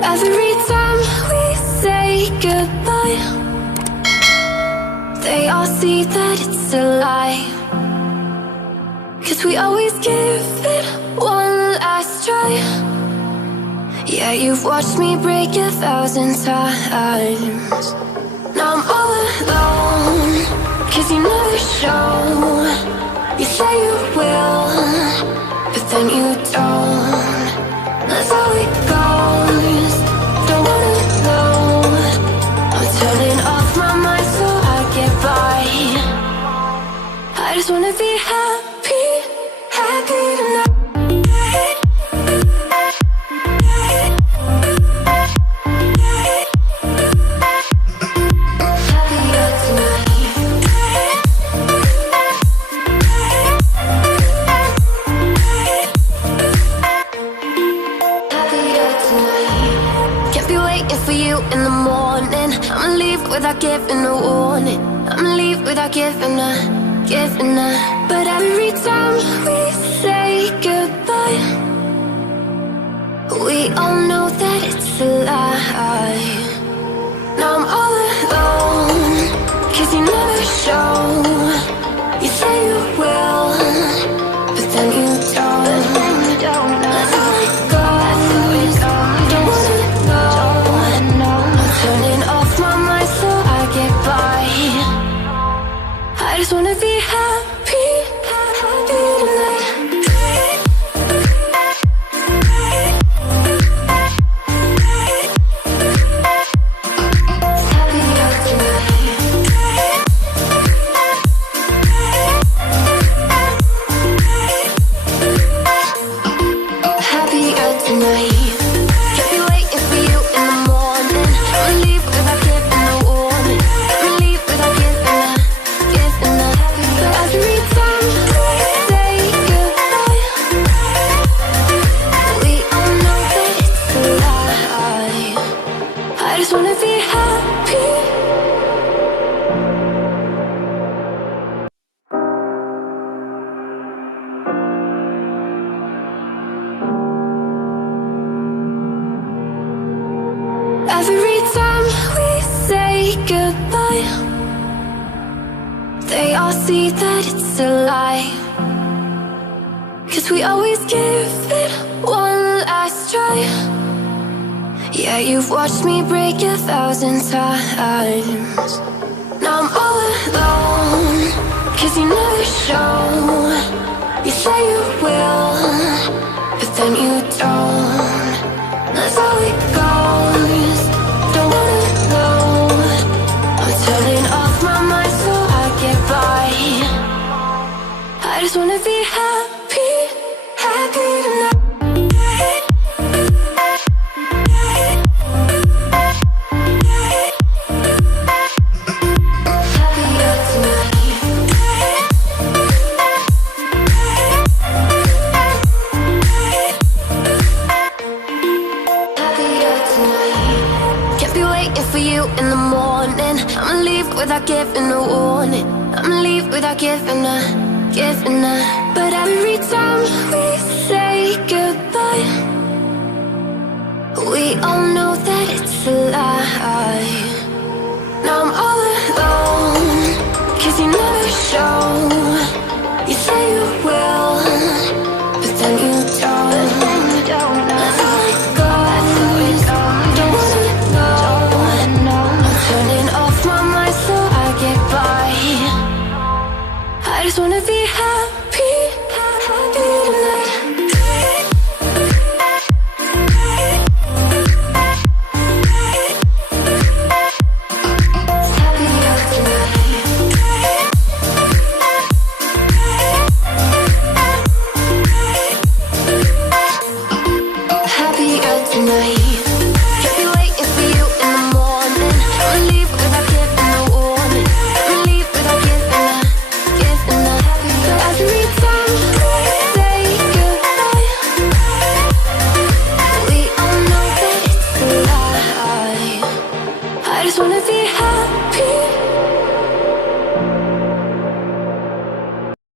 Every time we say goodbye, they all see that it's a lie. 'Cause we always give it one last try. Yeah, you've watched me break 1,000 times. Now I'm all alone, 'cause you never show. You say you will, but then you don't. That's how it goes. Don't wanna know. I'm turning off my mind so I get by. I just wanna be happy, happy tonight. Without giving a warning, I'ma leave without giving a. But every time we say goodbye, we all know that it's a lie. Now I'm all alone, 'cause you never show. You say you will, but then you don't. That's how it goes. Don't wanna know. I'm turning off my mind so I get by. I just wanna be happy, happy tonight. Happier tonight. Can't be waiting for you in the morning. I'ma leave without giving a warning. I'ma leave without giving a. But every time we say goodbye, we all know that it's a lie. I just wanna be happy. Every time we say goodbye, they all see that it's a lie. 'Cause we always give it one last try. Yeah, you've watched me break 1,000 times. Now I'm all alone, 'cause you never show. You say you will, but then you don't. That's how it goes. Don't wanna know. I'm turning off my mind so I get by. I just wanna be happy, happy tonight. Happier tonight. Happier tonight. Can't be waiting for you in the morning. I'ma leave without giving a warning. I'ma leave without giving a. But every time we say goodbye, we all know that it's a lie. Now I'm all alone, 'cause you never show. You say you will, but then you don't. That's how it goes. Don't wanna know. I'm turning off my mind so I get by. I just wanna be happy, happy tonight. Happier tonight. Happier tonight. Can't be waiting for you in the morning. I'ma leave without giving a warning. I'ma leave without giving a. But every time we say goodbye, we all know that it's a lie. I just wanna be happy.